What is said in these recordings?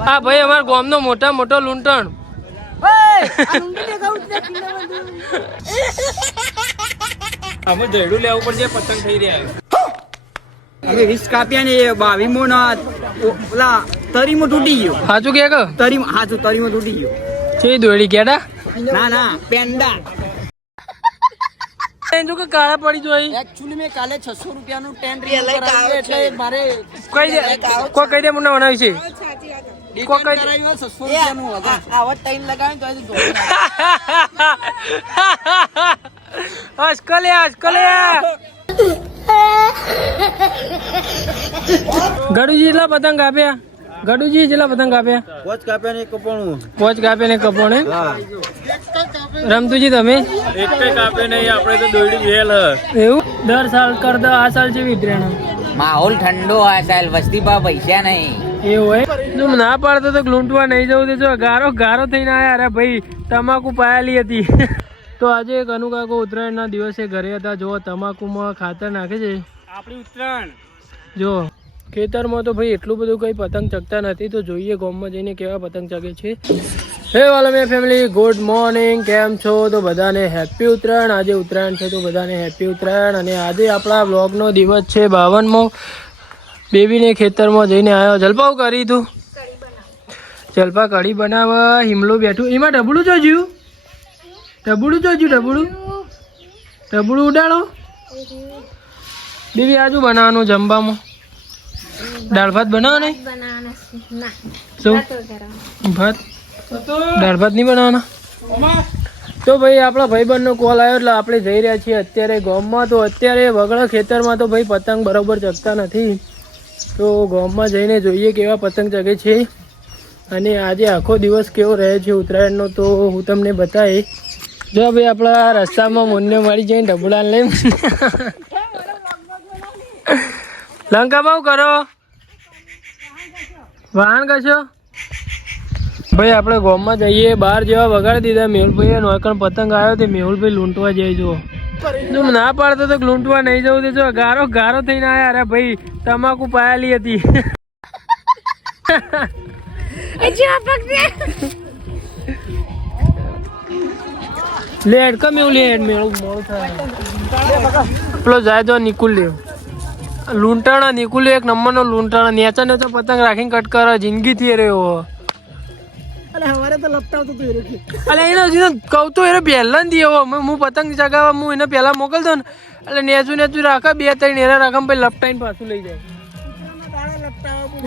આ ભાઈ અમારા ગામનો મોટા મોટો લૂંટણ. અમે દોયડું લેવું પડશે, પતંગ થઈ રહ્યા. અમે 20 કાપ્યા ને 22મો ના ઓલા તરીમો તૂટી ગયો. સાચું કે તરીમો તૂટી ગયો. છે દોયડી કેડા? ના પેંડા. જો કે કાળા પડી જોઈ. એક્ચ્યુઅલી મે કાલે 600 રૂપિયાનું ટેન્ટ કરાવ્યું એટલે મારે કોઈ કઈ દે મને બનાવી છે. કોઈ કરાવ્યું 600 રૂપિયાનું હતા. આવા ટાઈમ લગાવ્યો તો આજકલે ગડુજી એટલા પતંગ કાપ્યા. ગડુજી જેટલા પતંગ કાપ્યા? પોચ કાપ્યા ને કપોણું. પોચ કાપે ને કપોણે. રમતુજી તમે? એક કાપે નહીં, આપણે તો દોયડી વેલ. એવું દર સાલ કરતા આ સાલ છે વિતરણ. માહોલ ઠંડો આ સાલ, વસ્તી પા પૈસા નહીં. એવું હોય તું ના પાડતો તો લૂંટવા નહીં જવું તો જો ગારો થઈને આયા. અરે ભાઈ તમાકુ પાયેલી હતી. તો આજે કનુ કાકો ઉત્તરાયણના દિવસે ઘરે હતા. જો તમાકુમાં ખાતર નાખે છે. આપણી ઉત્તરાયણ જો ખેતરમાં તો ભાઈ એટલું બધું કંઈ પતંગ ચગતા નથી. તો જોઈએ ગામમાં જઈને કેવા પતંગ ચગે છે. હે વાલા મેં ફેમિલી, ગુડ મોર્નિંગ. કેમ છો? તો બધાને હેપી ઉત્તરાયણ. આજે ઉત્તરાયણ છે તો બધાને હેપી ઉત્તરાયણ. અને આજે આપણા બ્લોગનો દિવસ છે 52મો. બેબીને ખેતરમાં જઈને આવ્યો. જલપાવું કરી તું? જલપા કઢી બનાવવા. હિમલો બેઠું. એમાં ઢબડું જોજ્યું? ઢબડું ઉડાડો. બેબી આજુ બનાવવાનું જમવામાં? દાળ ભાત બનાવવા નહીં? શું ભાત? દાળ ભાત નહીં બનાવવાના? તો ભાઈ આપણા ભાઈબંધનો કોલ આવ્યો એટલે આપણે જઈ રહ્યા છીએ અત્યારે ગામમાં. તો અત્યારે વગડા ખેતરમાં તો ભાઈ પતંગ બરાબર ચગતા નથી. તો ગામમાં જઈને જોઈએ કેવા પતંગ ચગે છે અને આજે આખો દિવસ કેવો રહે છે ઉત્તરાયણનો તો હું તમને બતાવી. જો ભાઈ આપણા રસ્તામાં મુન્ને મળી જઈને ઢબુડા લઈ લંકા બહુ કરો વાહન કશો. ભાઈ આપણે ગામમાં જઈએ. બહાર જેવા વગાડી દીધા. મેહુલભાઈ નોકણ પતંગ આવ્યો તે મેહુલભાઈ લૂંટવા જાય. જો તું ના પાડતો તો લૂંટવા નહીં જવું તો જો ગારો થઈને આવ્યા. અરે ભાઈ તમાકુ પાયેલી હતી. લેડ કમ એવું લેડ મેળું મોડું થાય. પેલો જાય તો નિકુલ લેવ લૂંટાણા. નિકુલ એક નંબરનો લૂંટાણા. નેચા નેચા પતંગ રાખીને કટ કરે. જિંદગી થી રહ્યો. અલે એને કહું તો એને પહેલા ને હું પતંગ ચગાવવા હું એને પહેલા મોકલતો ને એટલે નેચું રાખે. 2-3 એરા રાખે પછી લપટાઈને પાછું લઈ જાય.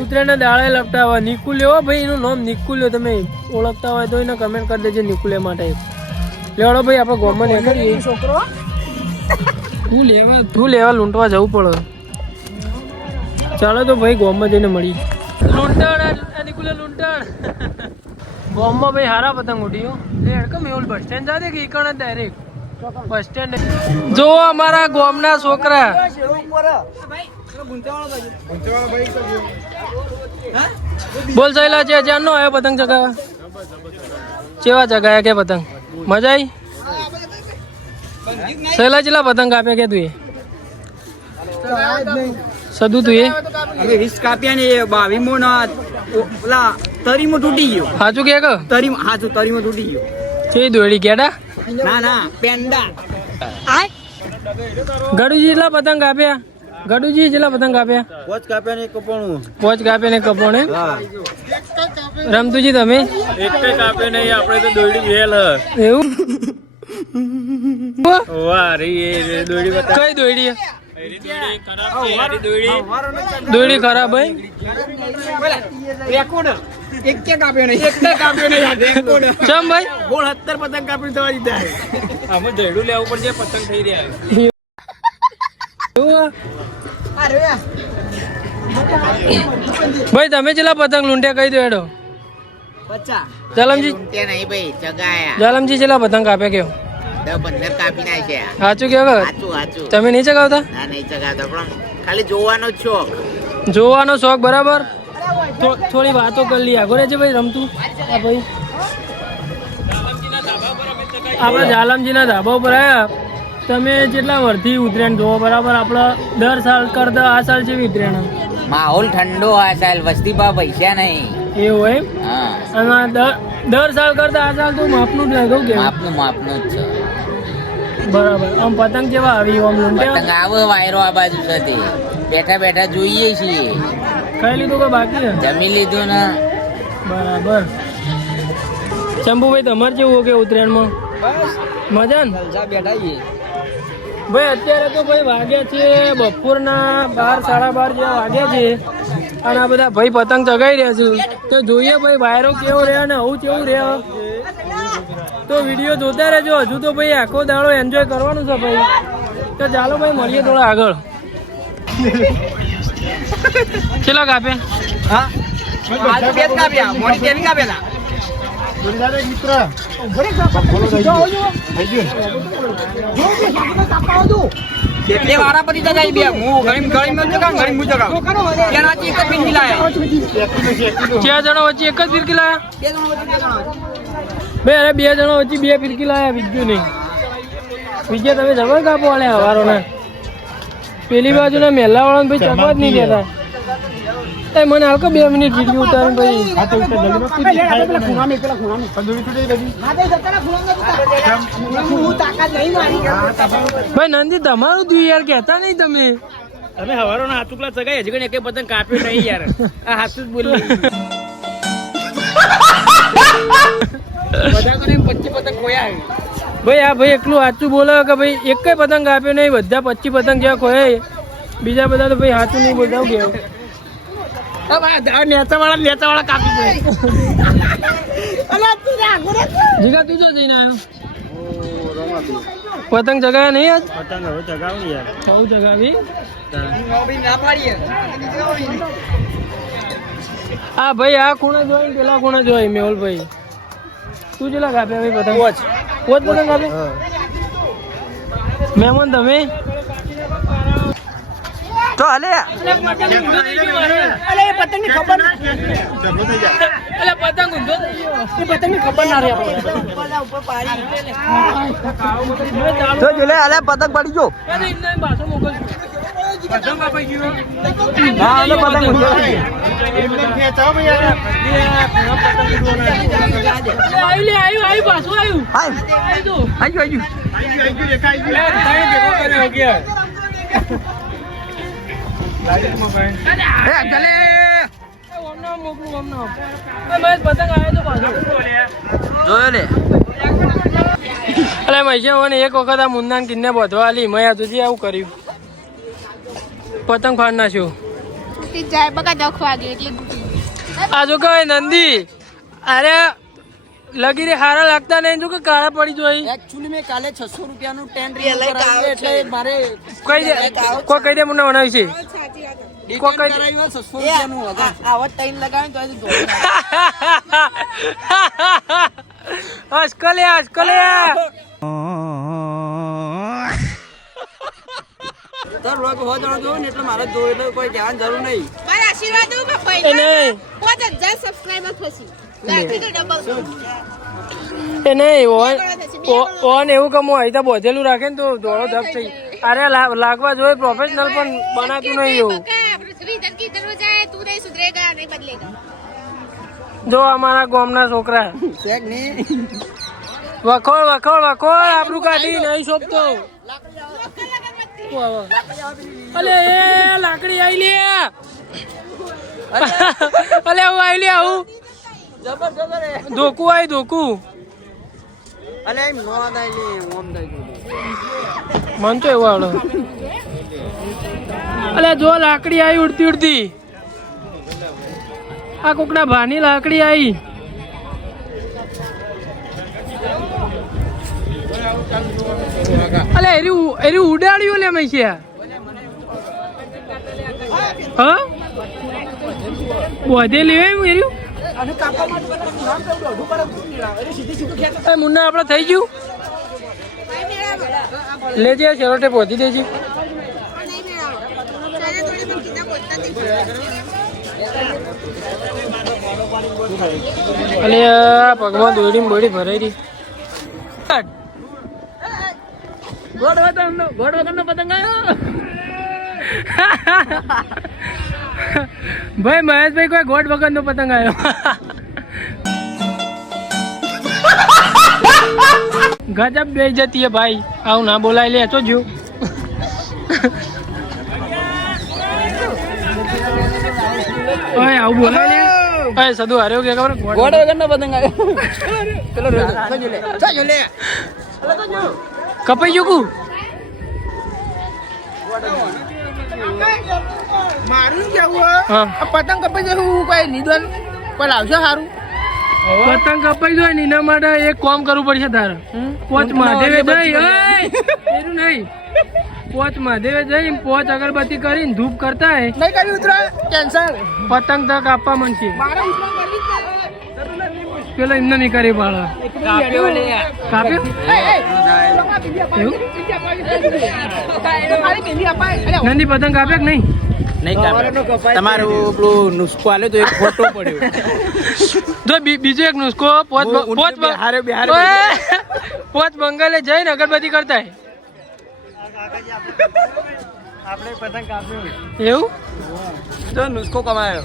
ઉતરાયણના દાળે લપટાવા. નિકુલ લેવો ભાઈ, એનું નામ નિકુલ લ્યો. તમે ઓળખતા હોય તો એને કમેન્ટ કરી દેજો નિકુલે માટે. લેવાડો ભાઈ આપણે ગોમાં ને કરીએ છોકરો. તું લેવા લૂંટવા જવું પડે. ચાલો તો ભાઈ ગોમાં જઈને મળી. લૂંટણ નિકુલે લૂંટણ. ગોમમાં ભાઈ હારા પતંગ ઉડ્યો. લેડકમ એવું બસ સ્ટેન્ડ જાતે કે ઈકણ ડાયરેક્ટ બસ સ્ટેન્ડ. જો અમારા ગોમના છોકરા બોલ ચાલ્યા છે. જાનનો આવ્યો પતંગ ચગાવવા. કેવા ચગાયા કે પતંગ? મજા આવી? સહેલા ચેલા પતંગ કાપ્યા કે તું? સદુ તું એ 20 કાપ્યા ને 22મો ના ઓલા તરીમો તૂટી ગયો. સાચું કે તરીમો તૂટી ગયો. છે દોયડી કેડા? ના પેંડા. ગડુજી એટલા પતંગ કાપ્યા? ગડુજી જેટલા પતંગ કાપ્યા? પોચ કાપ્યા ને કપોણું. પોચ કાપે ને કપોણે. રમતુજી તમે? એક કાપે નહીં, આપણે તો દોયડી વેલ. એવું વાહ રી દોયડી બતા. કઈ દોયડી? દોયડી ખરાબ ભાઈ. એક કે કાપ્યો નહીં. ચમ ભાઈ? 70 પતંગ કાપી દવા દીધા. અમે દોયડું લેવું પડશે, પતંગ થઈ રહ્યા. ભાઈ તમે ચેલા પતંગ લૂંટ્યા કહી દો હેડો. 50. જાલમજી નહીં ભાઈ, ચગાયા જાલમજી ચેલા પતંગ કાપ્યા કેવો? 10-15 કાપી નાખ્યા. સાચું કેવો? સાચું. તમે નહીં ચગાવતા? ના નહીં ચગાવતા, પણ ખાલી જોવાનો જ શોખ. જોવાનો શોખ બરાબર. થોડી વાતો કરી લઈએ. આગળ છે ભાઈ રમતું. આ ભાઈ આપણા જાલમજીના ધાબા ઉપર આવ્યા. તમે જેટલા વર્ષથી ઉત્તરાયણ જોવો બરાબર? આપણા દર સાલ કરતા આ સાલ છે ઉત્તરાયણ. માહોલ ઠંડો આ સાલ, વસ્તી પા પૈસા નહીં. એવું એમ હા અને દર સાલ કરતા આ સાલ તો માપનું જ લાગ્યું કે માપનું જ છે બરાબર આમ પતંગ કેવા આવી આમ લૂંટ્યા પતંગ આવો વાયરો આ બાજુ છે બેઠા બેઠા જોઈએ છીએ ખાઈ લીધું કે બાકી છે જમી લીધું ને બરાબર શંભુભાઈ તમારે કેવું કે ઉત્તરાયણમાં મજા ને બેઠા છીએ ભાઈ અત્યારે તો ભાઈ વાગ્યા છે બપોરના 12 સાડા 12 જેવા વાગ્યા છે અને આ બધા ભાઈ પતંગ ચગાવી રહ્યા છે તો જોઈએ ભાઈ વાયરો કેવો રહ્યા ને આવું કેવું રહ્યા તો વિડીયો જોતા રહેજો હજુ તો ભાઈ આખો દાડો એન્જોય કરવાનું છે ભાઈ તો ચાલો ભાઈ મળીએ થોડા આગળ કેટલા કાપે હા આજ બે જ કાપ્યા મોડી કેવી કાપેલા એટલે વારા પડી જાય બે હું ગરીમ ગરીમ જ જગાવ ગરીમ હું જગાવ તેનાથી એક જ ફિરકી લાયા 4 જણા વચ્ચે એક જ ફિરકી લાયા બે અરે 2 જણા વચ્ચે 2 ફિરકી લાયા બીજું નહીં બીજે તમે જબર કાપો વાળે હવારો ને પેલી બાજુ ના મેલા વાળા ભાઈ ચકવા જ નહીં દેતા એ મને હાલ 2 મિનિટ ફિરકી ઉતારીને ભાઈ ભાઈ નંદી તમારું થયું યાર કહેતા નહીં તમે અમે હવારો ના હાથુકલા ચગાઈ હજી કઈ પતંગ કાપ્યો નહીં યાર આ હાથું જ બોલી બધા કરીને 25 પતંગ ખોયા ભાઈ આ ભાઈ એટલું સાચું બોલે કે ભાઈ એક કઈ પતંગ આપ્યો નહીં બધા 25 પતંગ જેવા ખોયા બીજા બધા તો ભાઈ સાચું નહીં બોલતા હું કેવું નેતા વાળા કાપી દે જીગા તું જો જઈને આવ્યો પતંગ જગાયા નહીં આજ પતંગ હવે ચગાવું યાર બહુ જગાવી ના પાડીએ હા ભાઈ આ ખૂણા જોઈ ને પેલા ખૂણા જોઈ મેહુલભાઈ તું જેલા કાપ્યા ભાઈ પતંગ પોચ પતંગ કાપે મહેમાન તમે તો હાલે પતંગ ની ખબર ના રે તો જોલે હાલે પતંગ પડી ગયો હા હાલે પતંગ અલે મૈયા એક વખત આ મુન્નાન કિન્ને બધવા આલી મેં આ સુધી આવું કર્યું પતંગ ફાડ નાખ્યો આ જો કઈ નંદી અરે લગી રે હારા લાગતા નહીં જો કે કાળા પડી જોઈ એકચ્યુઅલી મે કાલે 600 રૂપિયાનું ટેન્ટ કરાવ્યું એટલે મારે કઈ દે કોઈ કઈ દે મુન્ના બનાવી છે કોઈ કઈ કરાવ્યું 600 રૂપિયાનું હતા આવા ટાઈમ લગાવ્યો તો અસ્કલે તો રોગ હો જણો જો ને એટલે મારે જો એટલે કોઈ કહેવાની જરૂર નહીં મારા આશીર્વાદ દો કે એ નહીં 5000 સબસ્ક્રાઇબર થશે બાકી તો ડબલ એ નહીં ઓન એવું કમો અહીં બોધેલું રાખે ને તો દોડો ધપ થઈ અરે લાગવા જોઈએ પ્રોફેશનલ પણ બનાતું નહીં એવું પૃથ્વી ધરતી તરફ જાય તું નહીં સુધરેગા નહીં બદલેગા જો અમારા ગામના છોકરા શેક નહીં વખોળ આબરૂ કાઢી નહીં શોભતો અલે એ લાકડી આવી લે અલે હું આવી લે આવું ધોકું અલે એમ નો દાઈ લે ઓમ દાઈ મન તો એવું આવડે અલે જો લાકડી આવી ઉડતી આ કોકના ભાની લાકડી આવી અલે એરી ઉડાડ્યું લે મેં છે હા બોધે લેવાય હું એર્યું મુન્ના આપડે થઈ ગયું લેજે શેરોટે પહોંચી દેજે અલે પગમાં દોડી બોડી ભરાઈ રહી ગોડ વગરનો પતંગ આવ્યો ભાઈ મહેશભાઈ કોઈ ગોડ વગર નો પતંગ આવ્યો. ગજબ બેઇજ્જતી હે ભાઈ, આવું ના બોલાય લે તો જો. ઓય આવું બોલાય લે. ઓય સદુ હાર્યો કે ખબર ગોળ વગરનો પતંગ આવ્યો. પેલો જો લે. કપાઈ ગયું કુ મારું કેવું હા પતંગ કપાઈ જવું કોઈ નિધન કોઈ લાવશે સારું. પતંગ કપાઈ જાય ને એના માટે એક કામ કરવું પડશે તારે. પોચ મહાદેવે જઈ એનું નહીં, પોચ મહાદેવે જઈ પોચ અગરબત્તી કરીને ધૂપ કરતા હે નહીં કરી ઉતરા કેન્સલ. પતંગ તક આપવા મનશે. મારા ઉતરા કરી પેલો એમને નહીં કરી પાડે. કાપ્યો નંદી પતંગ કાપ્યા કે નહીં? તમારું પેલું નુસ્ખો આલ્યો તો એક ખોટો પડ્યો. જો બીજો એક નુસ્ખો પોચ બંગાલે જઈને અગરબત્તી કરતા હે. આપણે પતંગ કાપ્યો એવું તો નુસ્ખો કમાયો.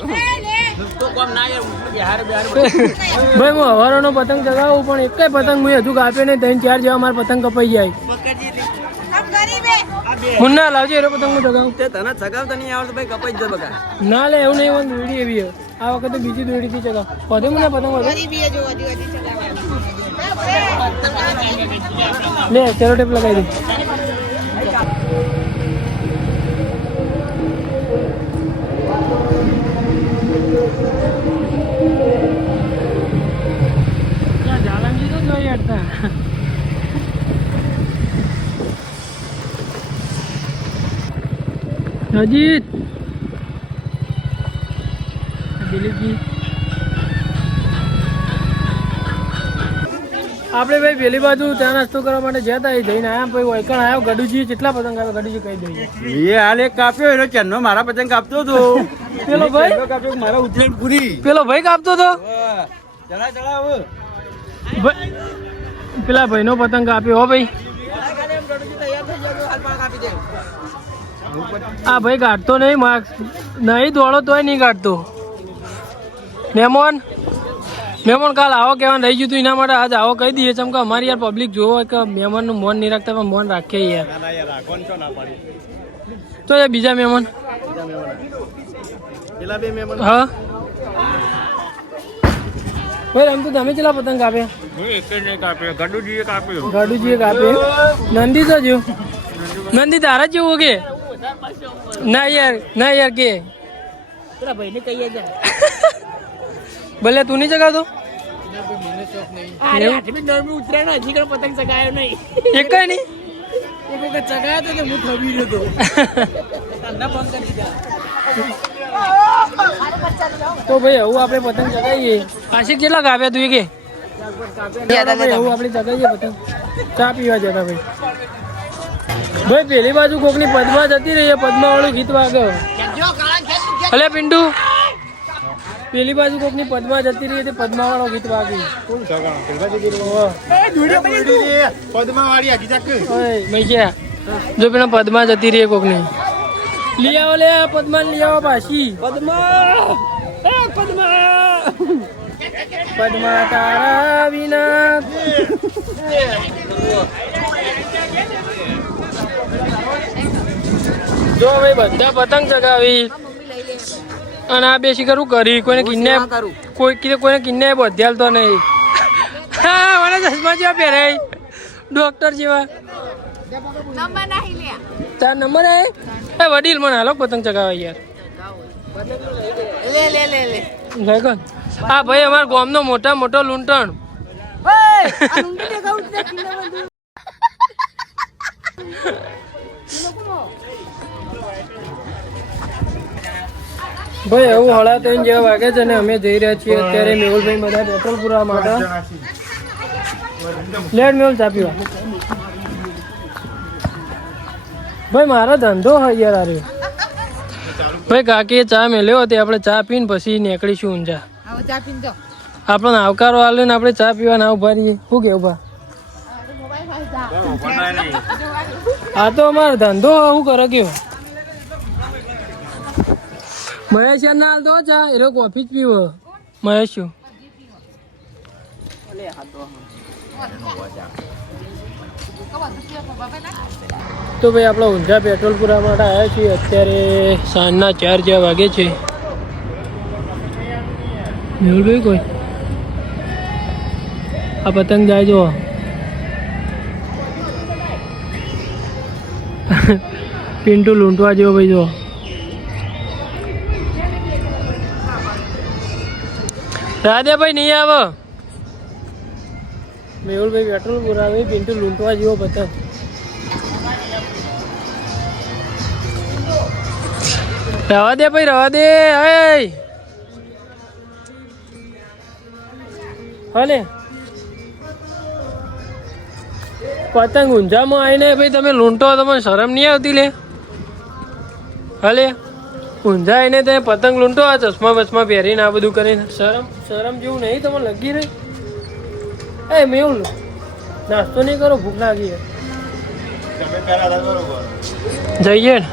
નુસ્ખો કોમ ના યાર બિહાર ભાઈ હું હવારોનો પતંગ ચગાવું પણ એક પતંગ મેં હજુ કાપ્યો નહીં. 3-4 જેવા મારા પતંગ કપાઈ જાય. મુન્ના લાવજે એરો પતંગ હું ચગાવું. તે તને ચગાવતા નહીં આવડે ભાઈ કપાઈ જ બકા. ના લે એવું નહીં, દોડી એવી હે. આ વખતે બીજી દોડીથી ચગાવ. વધુ મને પતંગ વધુ લે ચેરો ટેપ લગાવી દે. જાલમજી તો જોઈ હટતા. અજીત દિલીપજી આપણે ભાઈ પેલી બાજુ ચા નાસ્તો કરવા માટે જતા જઈને આયા. ભાઈ વૈકણ આવ્યો ગડુજી કેટલા પતંગ આવ્યો ગડુજી કહી દઈએ. એ હાલ એક કાપ્યો એનો ચન્નો મારા પતંગ કાપતો હતો. પેલો ભાઈ કાપ્યો મારા ઉજ્જૈન પૂરી પેલો ભાઈ કાપતો હતો. ચડાવ પેલા ભાઈનો પતંગ કાપ્યો હો ભાઈ. આ ભાઈ કાઢતો નહીં, માર્ક્સ નહીં દોડો તોય નહીં કાઢતો. મહેમાન કાલ આવો કહેવાનું રહી ગયું હતું એના માટે આજ આવો કહી દઈએ. ચમકે અમારી યાર પબ્લિક જોવો કે મહેમાનનું મોન નહીં રાખતા પણ મોન રાખીએ યાર. તો યાર બીજા મહેમાન હા ભાઈ આમ તો તમે કેટલા પતંગ કાપ્યા? ગાડુજીએ કાપ્યો. નંદી તો જો નંદી તારા જ જેવું કે ના યાર કે પેલા ભાઈને કહીએ છે ભલે તું નહીં ચગાવતો. ઉતર્યા હજી કઈ પતંગ ચગાયો નહીં. એક કઈ નહીં એક વખત ચગાયો તો હું થવી રહ્યો હતો. તો ભાઈ હવે આપણે પતંગ ચગાવીએ. આશિક કેટલા કાપ્યા તું કે? ભાઈ હવે આપણે ચગાવીએ પતંગ. ચા પીવા જતા ભાઈ. ભાઈ પેલી બાજુ કોકની પદ્મા જતી રહી, પદ્મા વાળું ગીત વાગે. અલે પિન્ટુ પેલી બાજુ કોકની પદ્મા જતી રહી હતી, પદ્મા વાળો ગીત વાગે. જો પેલા પદ્મા જતી રહી કોકની. લઈ આવો લે પદ્મા, લઈ આવો પાછી. પદ્મા તારા વિના જો ભાઈ બધા પતંગ ચગાવી અને આ બે શિકારું કરી. કોઈને કિડનેપ કોઈને કિડનેપ બધ્યાલ તો નહીં. હા મને ચશ્મા જેવા પહેરે ડોક્ટર જેવા. તાર નંબર હે એ વડીલ મને હાલો પતંગ ચગાવે યાર. હા ભાઈ અમારા ગામનો મોટો લૂંટણ. ભાઈ એવું 3:30 જેવા વાગે છે ને અમે જઈ રહ્યા છીએ અત્યારે મેહુલભાઈ બધા પેટ્રોલ પૂરવા માટે. લેટ મેહુલ ચા પીવા. ભાઈ મારો ધંધો હોય યાર આરે. ભાઈ કાકીએ ચા મેલ્યો તે આપણે ચા પીને પછી નીકળીશું ઊંઝા. આપણને આવકારો આલ્યો ને આપણે ચા પીવા ના ઉભા રહીએ. શું કેવું ભા? આ તો અમારો ધંધો શું કરે કેવો. મહેશ યાર ના હાલતો ચા એ લોકો કોફી જ પીવો મહેશ શું તો ભાઈ આપણે ઊંઝા પેટ્રોલ પૂરા માટે આવ્યા છીએ અત્યારે સાંજના 4 જેવા વાગે છે મેહુલભાઈ કોઈ આ પતંગ જાય જો પિન્ટુ લૂંટવા જેવો ભાઈ જો રાધેભાઈ નહીં આવો મેહુલભાઈ પેટ્રોલ પુરાવે પિન્ટુ લૂંટવા જેવો પતંગ રવા દે ભાઈ રવા દે હલે પતંગ ઊંઝામાં આવીને ભાઈ તમે લૂંટો તમને શરમ નહીં આવતી લે હલે ઊંઝા આવીને તમે પતંગ લૂંટો આ ચશ્મા બસમાં પહેરીને આ બધું કરીને શરમ જેવું નહીં તમને લગી રહી એ મેહુલ નાસ્તો નહીં કરો ભૂખ લાગી જઈએ ને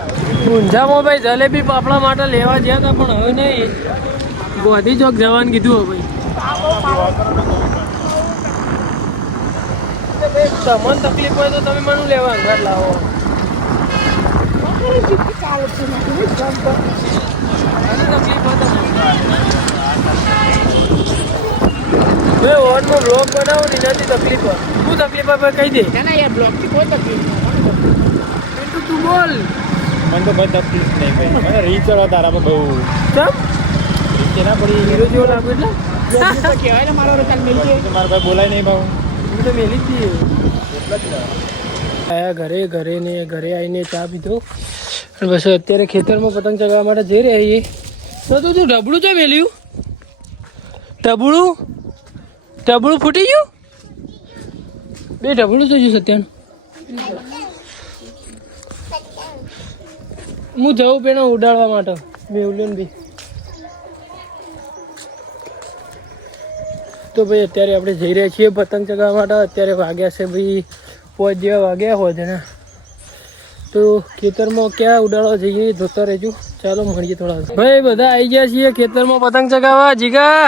ઊંઝામાં ભાઈ જલેબી પાપડા માટે લેવા ગયા હતા પણ હવે નહીં ગોધી ચોક જવાનું કીધું ભાઈ તમને તકલીફ હોય તો તમે મને લેવા ઘર લાવો તકલીફ હોય વોર્ડમાં બ્લોગ બનાવો ને એનાથી તકલીફ હોય શું તકલીફ હોય કહી દે યાર બ્લોક થી કોઈ તકલીફ પિન્ટુ તું બોલ મને તો કોઈ તકલીફ નહીં ભાઈ મને રીચ તારા પર બહુ ચમ તેના પડી હીરો જેવો લાગુ એટલે કહેવાય ને મારો રચાલ મિલ ગયો મારા ભાઈ બોલાય નહીં ભાવ હું તો મેલી જ છીએ આયા ઘરે ને ઘરે આવીને ચા પીધો અને બસ અત્યારે ખેતરમાં પતંગ ચગાવવા માટે જઈ રહ્યા છીએ તો તું ઢબડું ચા મેલ્યું ઢબડું ફૂટી ગયું બે ઢબડું જોયું સત્યાનું હું જવું પેલા ઉડાડવા માટે મેવલ્યો બી તો ભાઈ અત્યારે આપણે જઈ રહ્યા છીએ પતંગ ચગાવવા માટે અત્યારે વાગ્યા છે ભાઈ 5 જેવા વાગ્યા હોય છે ને તો ખેતરમાં ક્યાં ઉડાડવા જઈએ જોતા રહેજો ચાલો મળીએ થોડા ભાઈ બધા આવી ગયા છીએ ખેતરમાં પતંગ ચગાવવા જીગા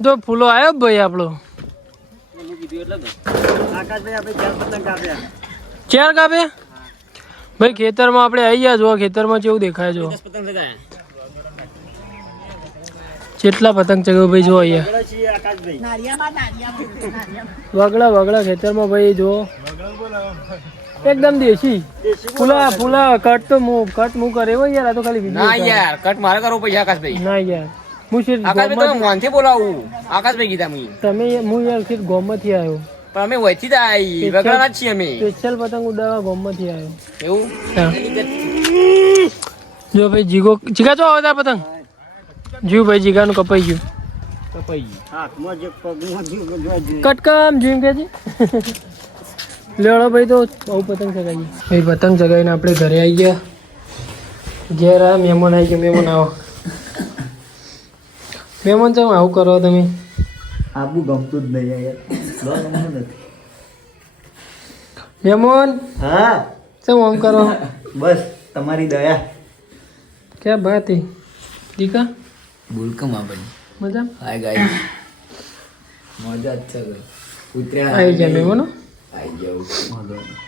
તો ફૂલો આવ્યો ભાઈ આપણો ચાર કાપ્યા ભાઈ ખેતરમાં આપણે આવી ગયા જો ખેતરમાં કેવું દેખાય જો કેટલા પતંગ ચગાવ ભાઈ જો અહીંયા વગડા ખેતરમાં ભાઈ જો એકદમ દેશી ફૂલા કટ હું કરે હોય યાર આ તો ખાલી ના યાર કટ મારે કરવો પૈસા આકાશભાઈ ના યાર હું સિર્ફ આકાશભાઈ તમે મોનથી બોલાવું આકાશભાઈ કીધા તમે હું યાર સિર્ફ ગોમમાંથી આવ્યો પણ અમે વચ્ચે આવી વગરના જ છીએ અમે સ્પેશિયલ પતંગ ઉડાવવા ગોમમાંથી આવ્યો એવું જો ભાઈ જીગા ચો આવે તાર પતંગ જીવ ભાઈ જીગાનું કપાઈ ગયું કટકામ જીવ કે લેવડો ભાઈ તો બહુ પતંગ ચગાવીએ ભાઈ પતંગ ચગાવીને આપણે ઘરે આવી ગયા ઘેર આ મહેમાન આવી ગયો મહેમાન આવો મહેમાન ચાલો આવું કરો તમે આબુ ગમતું જ નહીં યાર નથી મહેમાન હા શું આમ કરો બસ તમારી દયા ક્યાં ભાતી દીકા બુલકમાં બની મજા હાય ગાઈસ મજા જ છે ઉતર્યા આવી ગયા મહેમાનો આવી જાવ